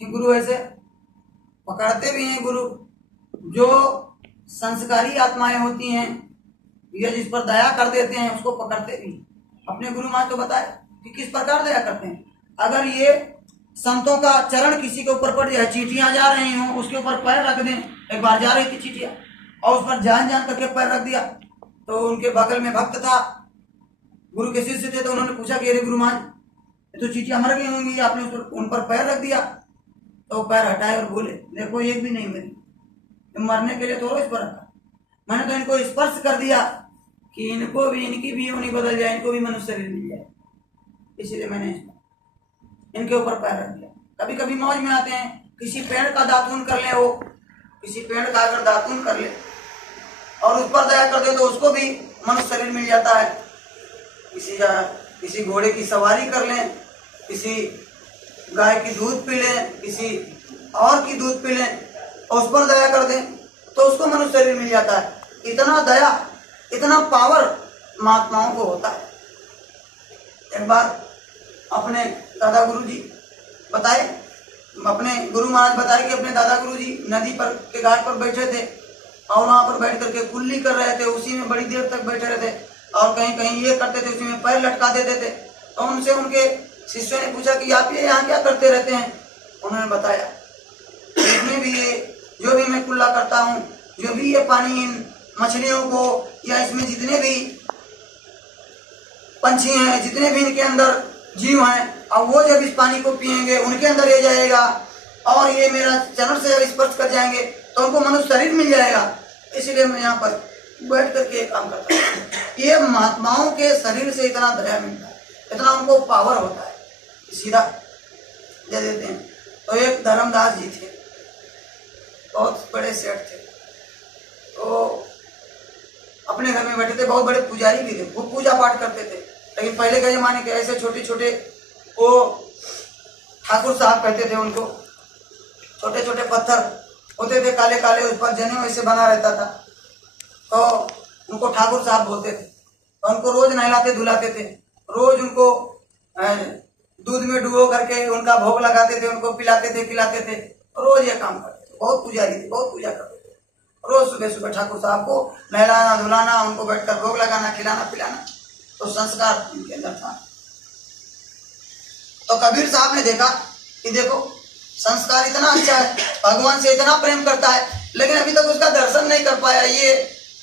कि गुरु ऐसे पकड़ते भी हैं। गुरु जो संस्कारी आत्माएं होती हैं, ये जिस पर दया कर देते हैं उसको पकड़ते भी। अपने गुरु महाराज तो बताए कि किस प्रकार दया करते हैं। अगर ये संतों का चरण किसी के ऊपर पड़ जाए, चींटियां जा रही हों, उसके ऊपर पैर रख दें। एक बार जा रही थी चींटियां और उस पर जान करके पैर रख दिया, तो उनके बगल में भक्त था, गुरु के शिष्य थे, तो उन्होंने पूछा कि अरे गुरु महाराज, तो चींटियां मर गई होंगी, आपने उन पर पैर रख दिया। तो पैर हटाए और बोले, देखो एक भी नहीं मरी, मरने के लिए थोड़ा इस पर रखा, मैंने तो इनको स्पर्श कर दिया कि इनको भी, इनकी भी योनि बदल जाए, इनको भी मनुष्य शरीर मिल जाए, इसलिए मैंने इनके ऊपर पैर रख दिया। कभी कभी मौज में आते हैं, किसी पेड़ का दातून कर ले, वो किसी पेड़ का अगर दातून कर ले और उस पर दया कर दे तो उसको भी मनुष्य शरीर मिल जाता है। किसी घोड़े की सवारी कर लें, किसी गाय की दूध पी लें, किसी और की दूध पी लें और उस पर दया कर दें तो उसको मनुष्य शरीर मिल जाता है। इतना दया, इतना पावर महात्माओं को होता है। एक बार अपने दादा गुरु जी बताए, अपने गुरु महाराज बताए कि अपने दादा गुरु जी नदी पर के घाट पर बैठे थे और वहां पर बैठ करके कुल्ली कर रहे थे, उसी में बड़ी देर तक बैठे रहते और कहीं कहीं ये करते थे, उसी में पैर लटका देते थे। तो उनसे उनके शिष्यों ने पूछा कि आप ये यहाँ क्या करते रहते हैं। उन्होंने बताया, इसमें भी ये जो भी मैं कुल्ला करता हूँ, जो भी ये पानी इन मछलियों को या इसमें जितने भी पंछी हैं, जितने भी इनके अंदर जीव हैं, अब वो जब इस पानी को पिएंगे उनके अंदर ये जाएगा और ये मेरा चरण से जब स्पर्श कर जाएंगे तो उनको मनुष्य शरीर मिल जाएगा। इसलिए मैं यहाँ पर बैठ करके काम करता हूँ। ये महात्माओं के शरीर से इतना दया मिलता है, इतना उनको पावर होता है, सीधा दे देते हैं। तो एक धर्मदास जी थे, बहुत बड़े सेठ थे, तो अपने घर में बैठे थे, बहुत बड़े पुजारी भी थे, खूब पूजा पाठ करते थे। लेकिन पहले के जमाने के ऐसे छोटे छोटे, वो ठाकुर साहब कहते थे उनको, छोटे छोटे पत्थर होते थे काले काले, उस पर जनेऊ ऐसे बना रहता था, तो उनको ठाकुर साहब बोलते थे। तो उनको रोज नहलाते धुलाते थे, रोज उनको दूध में डुबो करके उनका भोग लगाते थे, उनको पिलाते थे खिलाते थे, रोज ये काम करते थे। बहुत पुजारी थे, बहुत पूजा करते थे। रोज सुबह सुबह ठाकुर साहब को नहलाना धुलाना, उनको बैठकर भोग लगाना, खिलाना पिलाना, तो संस्कार उनके अंदर था। तो कबीर साहब ने देखा कि देखो संस्कार इतना अच्छा है, भगवान से इतना प्रेम करता है, लेकिन अभी तक उसका दर्शन नहीं कर पाया, ये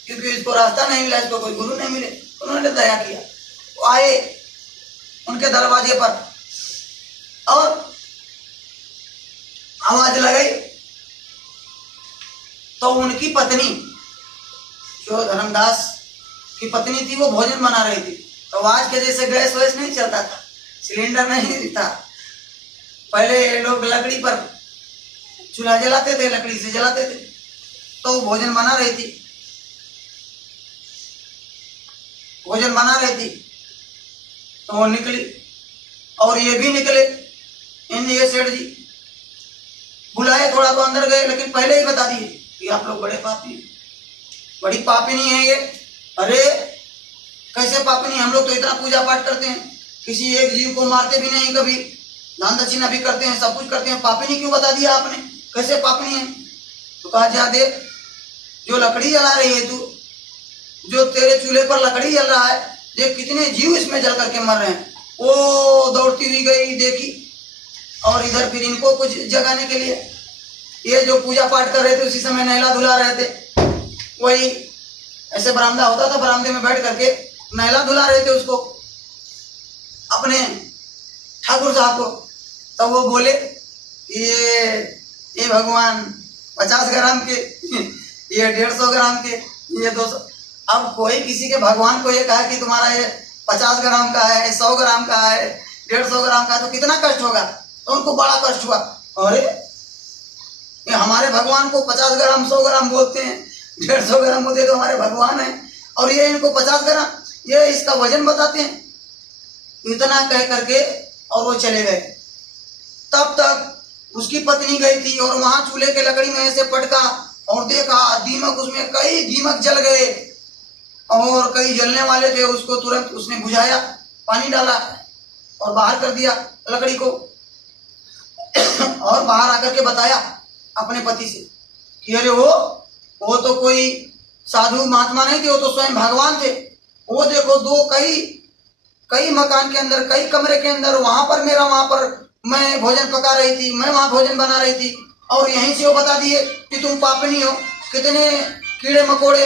क्योंकि इसको रास्ता नहीं मिला, इसको कोई गुरु नहीं मिले। उन्होंने दया किया, वो आए उनके दरवाजे पर और आवाज लगाई, तो उनकी पत्नी, जो धर्मदास की पत्नी थी, वो भोजन बना रही थी। तो आज के जैसे गैस वैस नहीं चलता था, सिलेंडर नहीं था, पहले लोग लकड़ी पर चूल्हा जलाते थे, लकड़ी से जलाते थे। तो वो भोजन बना रही थी, भोजन बना रही थी, तो वो निकली और ये भी निकले। ये सेठ जी बुलाए, थोड़ा तो अंदर गए, लेकिन पहले ही बता दिए कि आप लोग बड़े पापी, बड़ी पापिनी है ये। अरे कैसे पापिनी, हम लोग तो इतना पूजा पाठ करते हैं, किसी एक जीव को मारते भी नहीं, कभी दान दक्षिणा भी करते हैं, सब कुछ करते हैं, पापिनी क्यों बता दिया आपने, कैसे पापिनी है। तो कहा, जा देख, जो लकड़ी जला रही है तू, जो तेरे चूल्हे पर लकड़ी जल रहा है, देख कितने जीव इसमें जल करके मर रहे हैं। वो दौड़ती हुई गई, देखी, और इधर फिर इनको कुछ जगाने के लिए ये जो पूजा पाठ कर रहे थे उसी समय नहला धुला रहे थे। वही ऐसे बरामदा होता था, बरामदे में बैठ करके नहला धुला रहे थे उसको, अपने ठाकुर साहब को। तब वो बोले, ये भगवान 50 ग्राम के, ये 150 ग्राम के, ये 200। अब कोई किसी के भगवान को ये कहा कि तुम्हारा ये 50 ग्राम का है, 100 ग्राम का है, 150 ग्राम का, तो कितना कष्ट होगा। तो उनको बड़ा कष्ट हुआ, अरे ये हमारे भगवान को 50 ग्राम 100 ग्राम बोलते हैं, 150 ग्राम बोलते तो हमारे भगवान है, और ये इनको 50 ग्राम, ये इसका वजन बताते हैं। इतना कह करके और वो चले गए। तब तक उसकी पत्नी गई थी और वहां चूल्हे के लकड़ी में ऐसे पटका और देखा दीमक, उसमें कई दीमक जल गए और कई जलने वाले थे। उसको तुरंत उसने बुझाया, पानी डाला और बाहर कर दिया लकड़ी को और बाहर आकर के बताया अपने पति से कि अरे वो तो कोई साधु महात्मा नहीं थे, वो तो स्वयं भगवान थे। वो देखो दो कई मकान के अंदर, कई कमरे के अंदर, वहां पर मैं भोजन पका रही थी, मैं वहां भोजन बना रही थी, और यहीं से वो बता दिए कि तुम पापनी हो, कितने कीड़े मकोड़े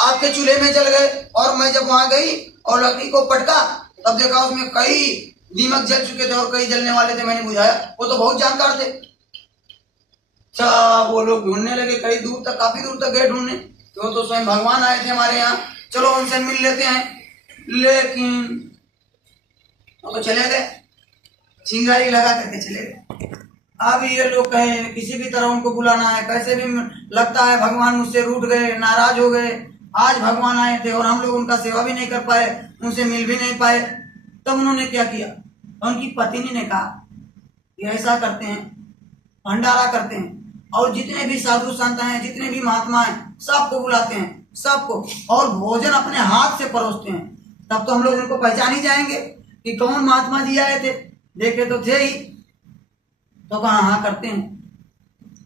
आपके चूल्हे में जल गए। और मैं जब वहां गई और लकड़ी को पटका तब देखा उसमें कई दीमक जल चुके थे और कई जलने वाले थे। मैंने बुझाया, वो तो बहुत जानकार थे। अच्छा, वो लोग ढूंढने लगे, कई दूर तक, काफी दूर तक गए ढूंढने, तो स्वयं भगवान आए थे हमारे यहाँ, चलो उनसे मिल लेते हैं। लेकिन वो तो चले गए, चिंगारी लगा करके चले गए। अब ये लोग कहे किसी भी तरह उनको बुलाना है, कैसे भी लगता है भगवान मुझसे रूठ गए, नाराज हो गए। आज भगवान आए थे और हम लोग उनका सेवा भी नहीं कर पाए, उनसे मिल भी नहीं पाए। तब उन्होंने क्या किया, उनकी पत्नी ने कहा कि ऐसा करते हैं, भंडारा करते हैं और जितने भी साधु संत हैं, जितने भी महात्मा हैं, सबको बुलाते हैं, सबको, और भोजन अपने हाथ से परोसते हैं। तब तो हम लोग उनको पहचान ही जाएंगे कि कौन महात्मा जी आए थे, देखे तो थे ही। तो कहा हाँ करते हैं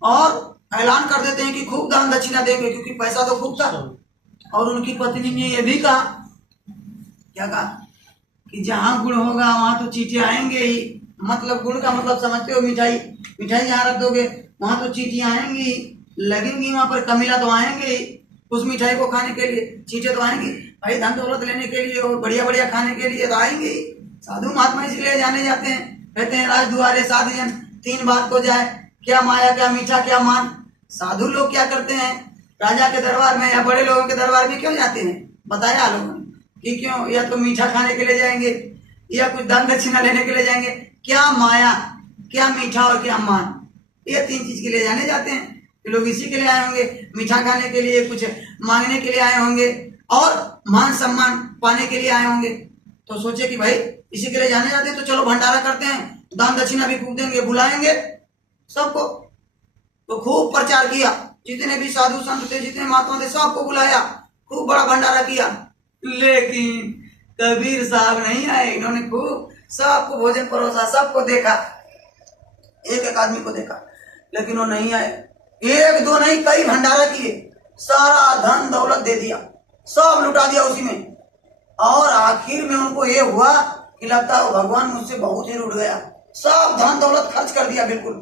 और ऐलान कर देते हैं कि खूब दान दक्षिणा देंगे, क्योंकि पैसा तो खूब था। और उनकी पत्नी ने यह भी कहा, क्या कहा कि जहां गुड़ होगा वहां तो चींटी आएंगे ही। मतलब गुड़ का मतलब समझते हो, मिठाई जहां रख दोगे वहां तो चींटियां आएंगी, लगेंगी वहां पर, कमीला तो आएंगे ही उस मिठाई को खाने के लिए, चींटे तो आएंगी भाई धन दौलत लेने के लिए और बढ़िया बढ़िया खाने के लिए तो आएंगे ही। साधु महात्मा इसलिए जाने जाते हैं, कहते हैं राज दुआरे साधु जन, तीन बात को जाए, क्या माया, क्या मीठा, क्या मान। साधु लोग क्या करते हैं, राजा के दरबार में या बड़े लोगों के दरबार में क्यों जाते हैं, बताया लोगों ने कि क्यों, या तो मीठा खाने के लिए जाएंगे या कुछ दान दक्षिणा लेने के लिए जाएंगे। क्या माया, क्या मीठा और क्या मान, ये तीन चीज के लिए जाने जाते हैं। लोग इसी के लिए आए होंगे, मीठा खाने के लिए, कुछ मांगने के लिए आए होंगे और मान सम्मान पाने के लिए आए होंगे। तो सोचे कि भाई इसी के लिए जाने जाते हैं, तो चलो भंडारा करते हैं, दान दक्षिणा भी खूब देंगे, बुलाएंगे सबको। तो खूब प्रचार किया, जितने भी साधु संत थे, जितने महात्मा थे, सबको बुलाया, खूब बड़ा भंडारा किया। लेकिन कबीर साहब नहीं आए। इन्होंने खूब सबको भोजन परोसा, सबको देखा, एक एक आदमी को देखा, लेकिन वो नहीं आए। एक दो नहीं, कई भंडारा किए, सारा धन दौलत दे दिया, सब लुटा दिया उसी में। और आखिर में उनको ये हुआ कि लगता है भगवान मुझसे बहुत ही रूठ गया, सब धन दौलत खर्च कर दिया, बिल्कुल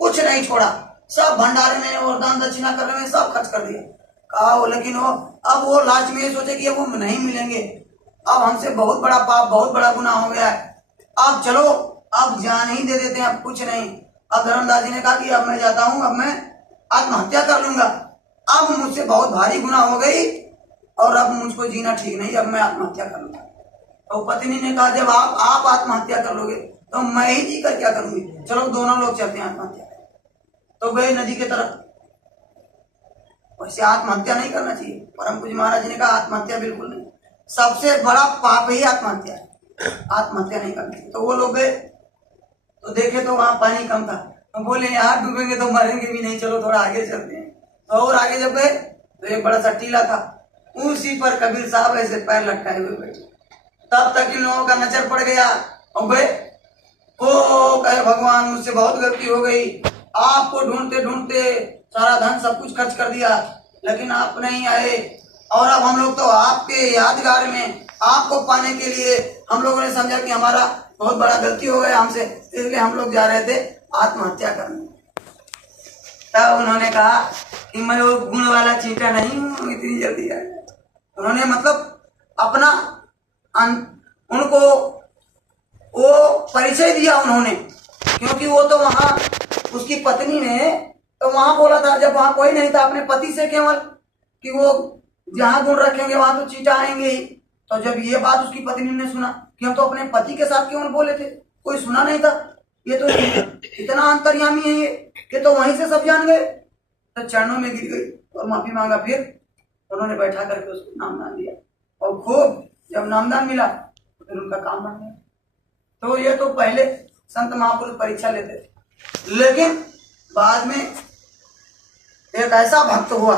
कुछ नहीं छोड़ा, सब भंडारे में और दान दक्षिणा करने में सब खर्च कर दिया। कहा लेकिन अब वो लास्ट में ये सोचे कि अब वो नहीं मिलेंगे, अब हमसे बहुत बड़ा पाप, बहुत बड़ा गुनाह हो गया है, अब चलो अब जान ही दे देते हैं, अब कुछ नहीं। अब धर्मदास जी ने कहा कि अब मैं जाता हूँ, अब मैं आत्महत्या कर लूंगा, अब मुझसे बहुत भारी गुनाह हो गई और अब मुझको जीना ठीक नहीं, अब मैं आत्महत्या कर लूंगा। तो पत्नी ने कहा जब आप आत्महत्या कर लोगे तो मैं ही जी कर क्या करूंगी, चलो दोनों लोग चलते हैं आत्महत्या। तो गए नदी के तरफ। वैसे आत्महत्या नहीं करना चाहिए, परम पूज्य महाराज जी ने कहा आत्महत्या बिल्कुल नहीं, सबसे बड़ा पाप ही आत्महत्या है, आत्महत्या नहीं करनी चाहिए। तो वो लोग गए तो देखे तो वहां पानी कम था, तो बोले यहाँ डूबेंगे तो मरेंगे भी नहीं, चलो थोड़ा आगे चलते हैं। तो और आगे जब गए तो एक बड़ा सा टीला था, उसी पर कबीर साहब ऐसे पैर लटकाए हुए बैठे। तब तक इन लोगों का नजर पड़ गया और गए, ओ कहे भगवान मुझसे बहुत गलती हो गई, आपको ढूंढते ढूंढते सारा धन सब कुछ खर्च कर दिया, लेकिन आप नहीं आए, और अब हम लोग तो आपके यादगार में आपको पाने के लिए हम लोगों ने समझा कि हमारा बहुत बड़ा गलती हो गया हमसे, इसलिए हम लोग जा रहे थे आत्महत्या करने। तब उन्होंने कहा कि मैं वो गुण वाला चींटा नहीं हूँ इतनी जल्दी आए। उन्होंने मतलब अपना उनको वो परिचय दिया उन्होंने, क्योंकि वो तो वहां उसकी पत्नी ने तो वहां बोला था, जब वहां कोई नहीं था, अपने पति से केवल कि वो जहां गुण रखेंगे वहां तो चींटा आएंगे ही। तो जब ये बात उसकी पत्नी ने सुना कि हम तो अपने पति के साथ केवल बोले थे, कोई सुना नहीं था, ये तो इतना अंतर्यामी है ये कि तो वहीं से सब जान गए। तो चरणों में गिर गई और माफी मांगा, फिर उन्होंने बैठा करके उसको नामदान दिया, और खूब जब नामदान मिला तो फिर उनका काम बन गया। तो ये तो पहले संत महापुरुष परीक्षा लेते थे, लेकिन बाद में एक ऐसा भक्त हुआ